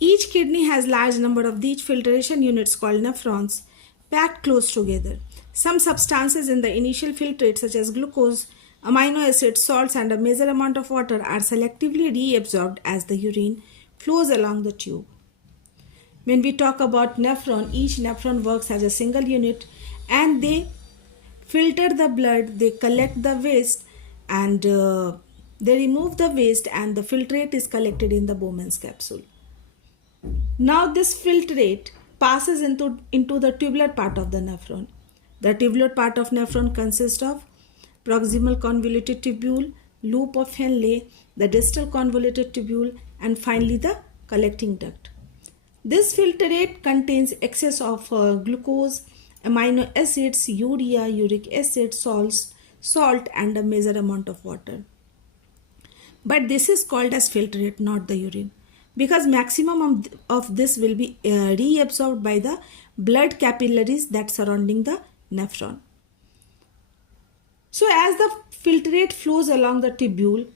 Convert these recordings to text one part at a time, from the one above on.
Each kidney has large number of these filtration units called nephrons packed close together. Some substances in the initial filtrate such as glucose, amino acids, salts and a major amount of water are selectively reabsorbed as the urine flows along the tube. When we talk about nephron, each nephron works as a single unit and they filter the blood, they collect the waste and they remove the waste and the filtrate is collected in the Bowman's capsule. Now this filtrate passes into the tubular part of the nephron. The tubular part of nephron consists of proximal convoluted tubule, loop of Henle, the distal convoluted tubule and finally the collecting duct. This filtrate contains excess of glucose, amino acids, urea, uric acid, salt and a major amount of water. But this is called as filtrate, not the urine, because maximum of this will be reabsorbed by the blood capillaries that surrounding the nephron. So as the filtrate flows along the tubule,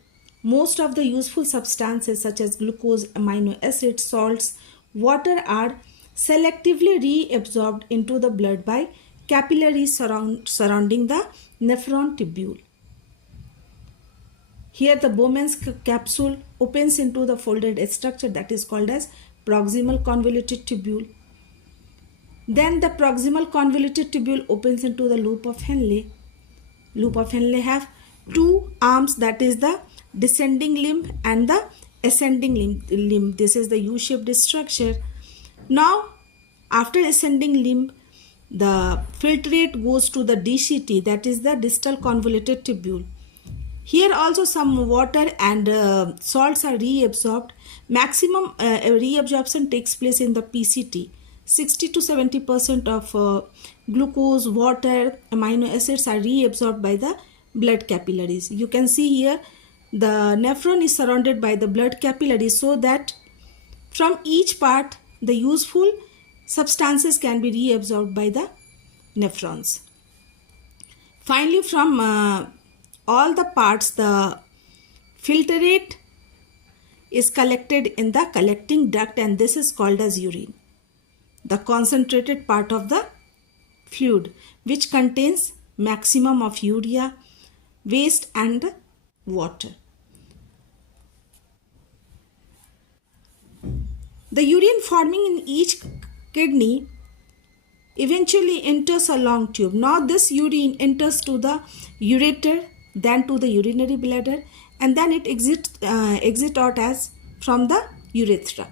most of the useful substances such as glucose, amino acids, salts, water are selectively reabsorbed into the blood by capillaries surrounding the nephron tubule. Here the Bowman's capsule opens into the folded structure that is called as proximal convoluted tubule. Then the proximal convoluted tubule opens into the loop of Henle. Loop of Henle have two arms, that is the descending limb and the ascending limb. This is the U-shaped structure. Now after ascending limb, the filtrate goes to the DCT, that is the distal convoluted tubule. Here also some water and salts are reabsorbed. Maximum reabsorption takes place in the PCT. 60 to 70% of glucose, water, amino acids are reabsorbed by the blood capillaries. You can see here the nephron is surrounded by the blood capillaries, so that from each part the useful substances can be reabsorbed by the nephrons. Finally, from all the parts, the filtrate is collected in the collecting duct and this is called as urine, the concentrated part of the fluid which contains maximum of urea, waste and water. The urine forming in each kidney eventually enters a long tube. Now this urine enters to the ureter, then to the urinary bladder and then it exit out as from the urethra.